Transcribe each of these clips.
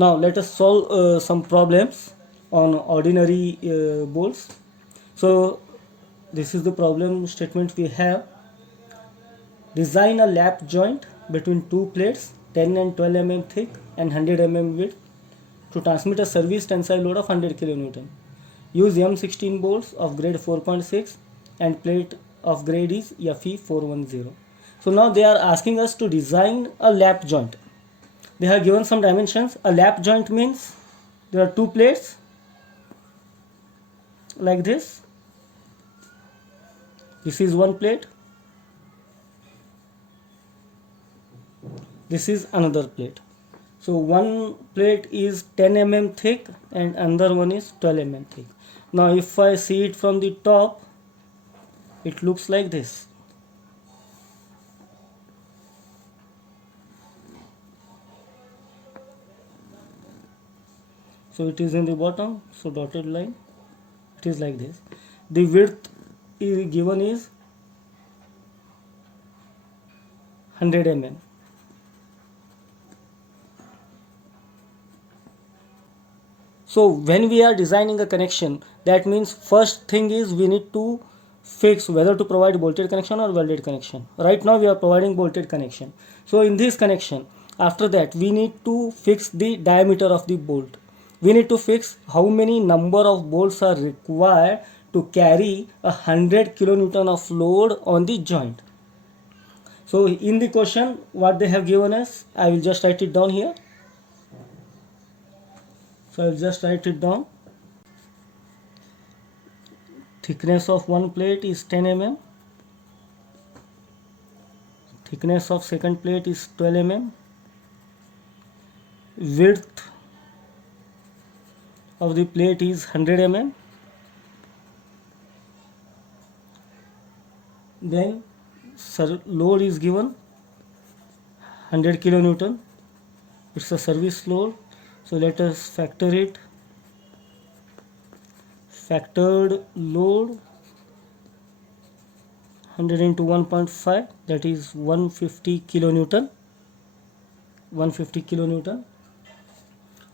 Now let us solve some problems on ordinary bolts. So this is the problem statement we have. Design a lap joint between two plates 10 and 12 mm thick and 100 mm width to transmit a service tensile load of 100 kN. Use M16 bolts of grade 4.6 and plate of grade is FE410. So now they are asking us to design a lap joint. They have given some dimensions. A lap joint means there are two plates like this. This is one plate. This is another plate. So one plate is 10 mm thick and another one is 12 mm thick. Now if I see it from the top, it looks like this. So it is in the bottom, so dotted line, it is like this. The width is given is 100 mm. So when we are designing a connection, that means first thing is we need to fix whether to provide bolted connection or welded connection. Right now we are providing bolted connection. So in this connection, after that we need to fix the diameter of the bolt. We need to fix how many number of bolts are required to carry 100 kilonewton of load on the joint. So in the question what they have given us, I will just write it down here. So I will just write it down. Thickness of one plate is 10 mm. Thickness of second plate is 12 mm. Width of the plate is 100 mm. Then load is given 100 kilonewton. It's a service load. So let us factor it. Factored load 100 into 1.5, that is 150 kilonewton. 150 kilonewton.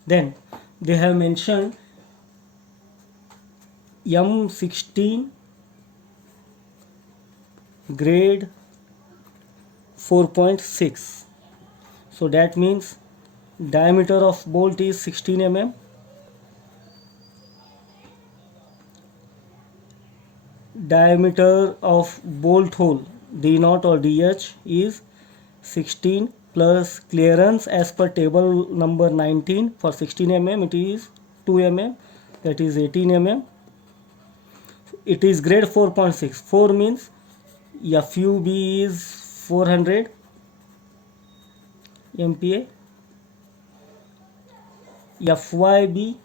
Then they have mentioned M16 grade 4.6. So that means diameter of bolt is 16 mm. Diameter of bolt hole D0 or DH is 16 plus clearance as per table number 19 for 16 mm it is 2 mm, that is 18 mm. It is grade 4.6. 4 means FUB is 400 MPa. FYB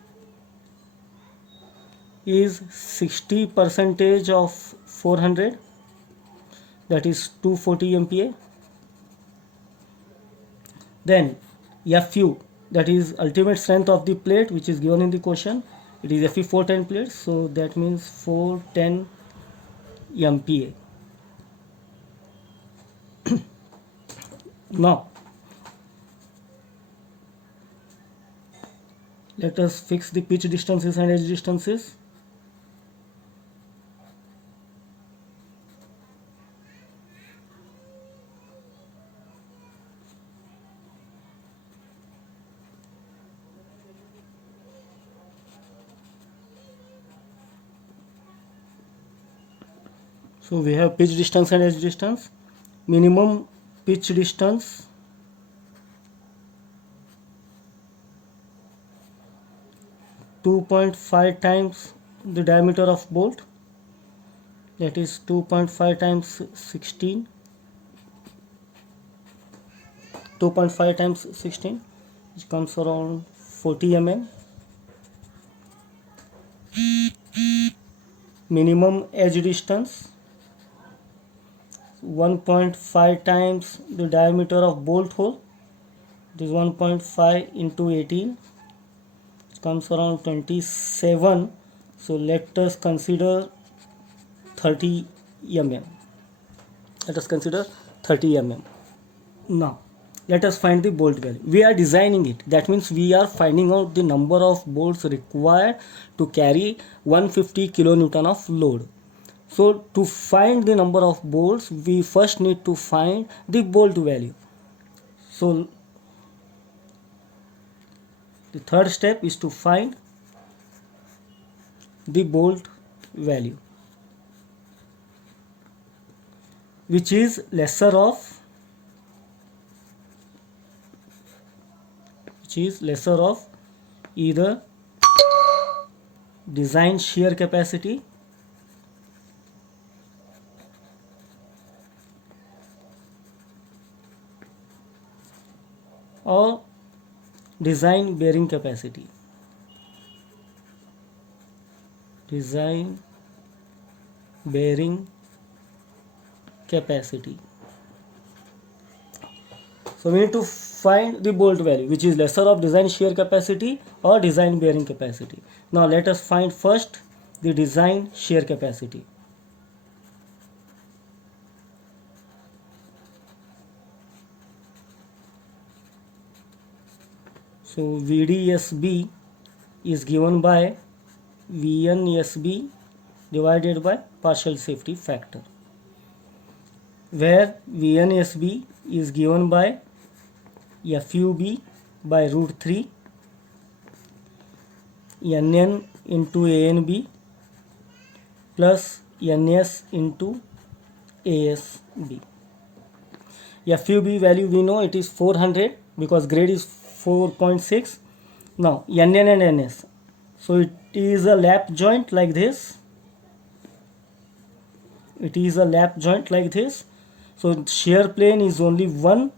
is 60% of 400, that is 240 MPa. Then FU, that is ultimate strength of the plate, which is given in the question. It is FE410 plate, so that means 410 MPa. Now let us fix the pitch distances and edge distances. So we have pitch distance and edge distance. Minimum pitch distance 2.5 times the diameter of bolt, that is 2.5 times 16, 2.5 times 16, which comes around 40 mm. Minimum edge distance 1.5 times the diameter of bolt hole, it is 1.5 into 18, which comes around 27. So let us consider 30 mm. Let us consider 30 mm. Now let us find the bolt value. We are designing it, that means we are finding out the number of bolts required to carry 150 kilonewton of load. So to find the number of bolts, we first need to find the bolt value. So the third step is to find the bolt value, which is lesser of either design shear capacity or design bearing capacity. Design bearing capacity. So we need to find the bolt value, which is lesser of design shear capacity or design bearing capacity. Now let us find first the design shear capacity. So VDSB is given by VNSB divided by partial safety factor, where VNSB is given by FUB by root 3 NN into ANB plus NS into ASB. FUB value we know it is 400 because grade is 4.6. Now NN and NS, so it is a lap joint like this. It is a lap joint like this. So shear plane is only one.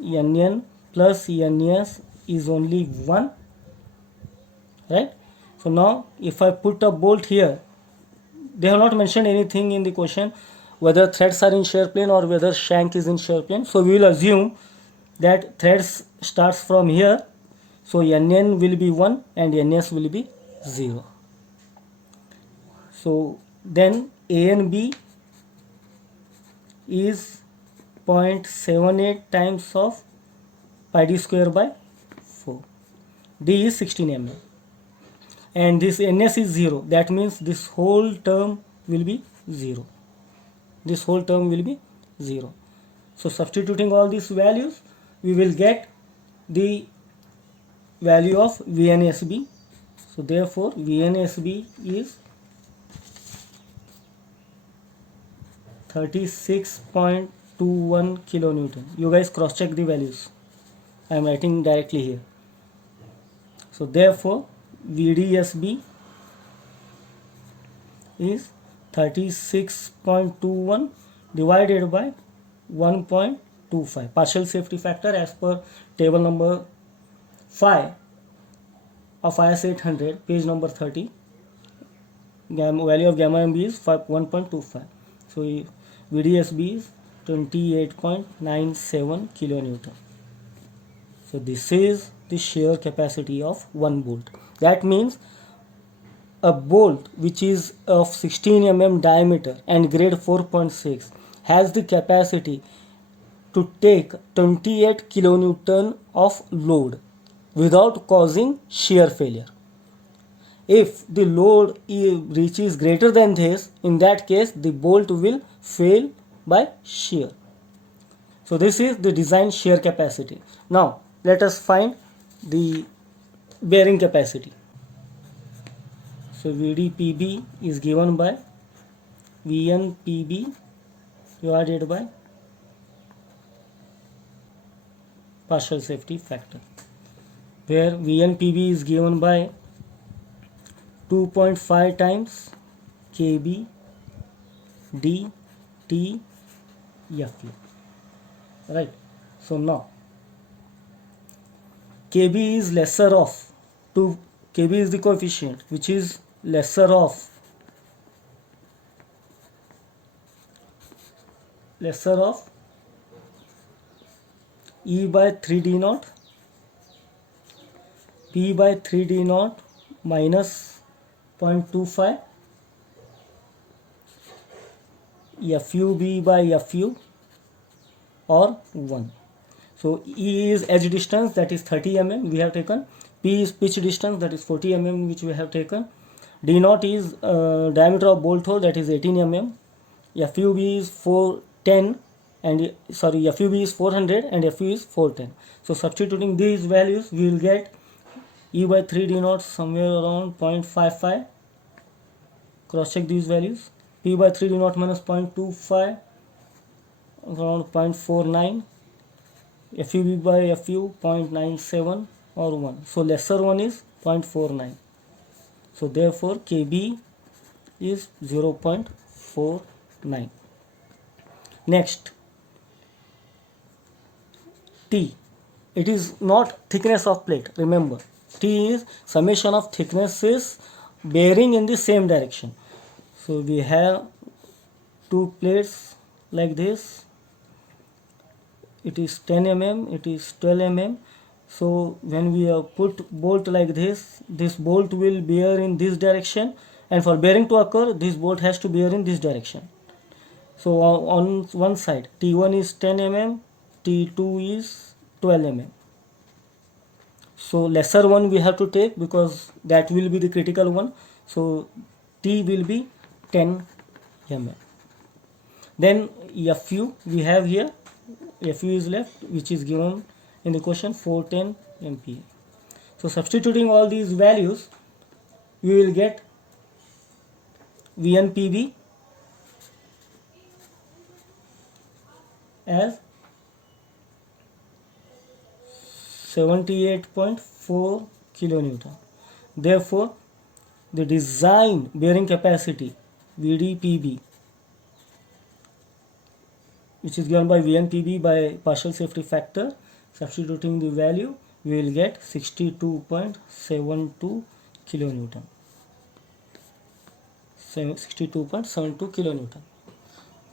NN plus NS is only 1, right? So now if I put a bolt here, they have not mentioned anything in the question whether threads are in shear plane or whether shank is in shear plane. So we will assume that threads starts from here, so NN will be 1 and NS will be 0. So then A and B is 0.78 times of pi d square by 4. D is 16 mm and this NS is 0, that means this whole term will be 0. This whole term will be 0. So substituting all these values, we will get the value of VNSB. So therefore VNSB is 36.21 kilonewton. You guys cross check the values. I am writing directly here. So therefore VDSB is 36.21 divided by 1.25. Partial safety factor as per table number 5 of IS 800, page number 30. Value of gamma MB is 1.25. So VDSB is 28.97 kilonewton. So this is the shear capacity of one bolt. That means a bolt which is of 16 mm diameter and grade 4.6 has the capacity to take 28 kilonewton of load without causing shear failure. If the load reaches greater than this, in that case the bolt will fail by shear. So this is the design shear capacity. Now let us find the bearing capacity. So VDPB is given by VNPB divided by partial safety factor, where VNPB is given by 2.5 times KB DT FU, right? So now KB is lesser of 2, KB is the coefficient which is lesser of E by 3D naught, P by 3D naught minus 0.25, FUB by FU or 1. So E is edge distance, that is 30 mm we have taken. P is pitch distance, that is 40 mm which we have taken. D naught is diameter of bolt hole, that is 18 mm. FUB is 410 and FUB is 400 and FU is 410. So substituting these values, we will get E by 3 D naught somewhere around 0.55. Cross check these values. P by 3 D naught minus 0.25, around 0.49. FUB by FU 0.97 or 1. So lesser one is 0.49. So therefore KB is 0.49. Next, T. It is not thickness of plate. Remember, T is summation of thicknesses bearing in the same direction. So we have two plates like this. It is 10 mm, it is 12 mm. So when we put bolt like this bolt will bear in this direction, and for bearing to occur, this bolt has to bear in this direction. So on one side, T1 is 10 mm, T2 is 12 mm. So lesser one we have to take because that will be the critical one. So T will be 10 mm. Then FU we have here, FU is left, which is given in the question 410 MPa. So substituting all these values, we will get VNPB as 78.4 kilonewton. Therefore, the design bearing capacity VDPB, which is given by VNPB by partial safety factor, substituting the value, we will get 62.72 kilonewton. 62.72 kilonewton.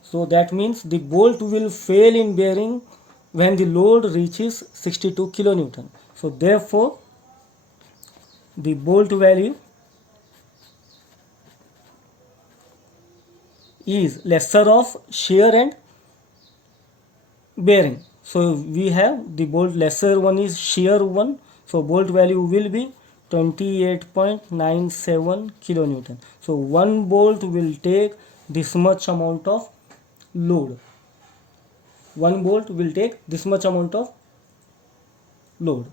So that means the bolt will fail in bearing when the load reaches 62 kilonewton. So therefore, the bolt value is lesser of shear and bearing. So we have the bolt lesser one is shear one. So bolt value will be 28.97 kilonewton. So one bolt will take this much amount of load. One bolt will take this much amount of load.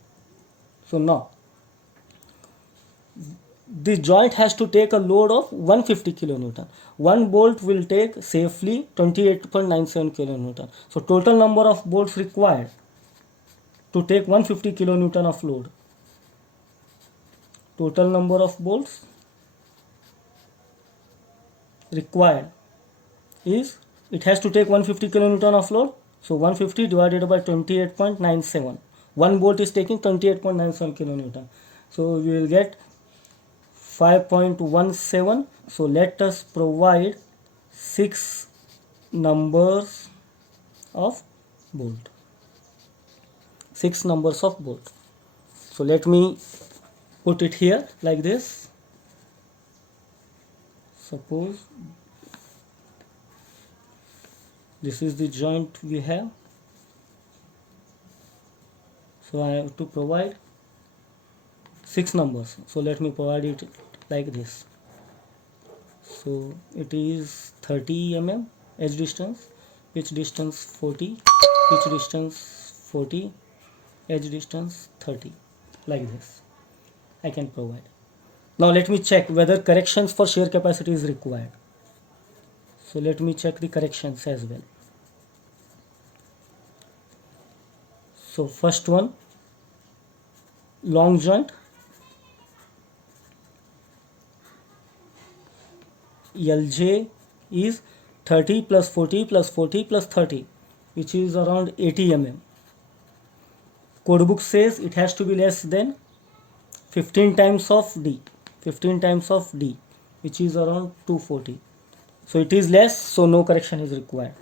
So now the joint has to take a load of 150 kilonewton. One bolt will take safely 28.97 kilonewton. So total number of bolts required to take 150 kilonewton of load. Total number of bolts required is, it has to take 150 kilonewton of load. So 150 divided by 28.97. One bolt is taking 28.97 kilonewton. So we will get 5.17. So let us provide 6 numbers of bolt. 6 numbers of bolt. So let me put it here like this. Suppose this is the joint we have. So I have to provide 6 numbers. So let me provide it like this. So it is 30 mm edge distance, pitch distance 40, pitch distance 40, edge distance 30, like this I can provide. Now let me check whether corrections for shear capacity is required. So let me check the corrections as well. So first one, long joint, LJ is 30 plus 40 plus 40 plus 30, which is around 80 mm. Codebook says it has to be less than 15 times of D, 15 times of D, which is around 240. So it is less, so no correction is required.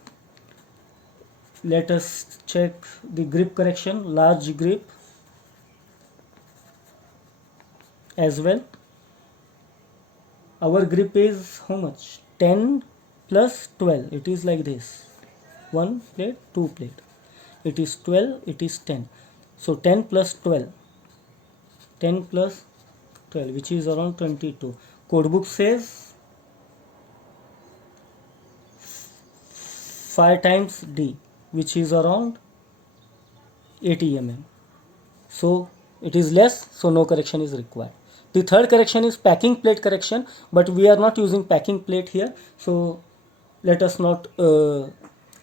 Let us check the grip correction, large grip as well. Our grip is how much? 10 plus 12. It is like this. 1 plate, 2 plate. it is 12, it is 10. So 10 plus 12, 10 plus 12, which is around 22. Codebook says 5 times D, which is around 80 mm. So it is less, so no correction is required. The third correction is packing plate correction, but we are not using packing plate here, so let us not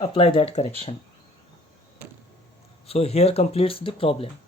apply that correction. So here completes the problem.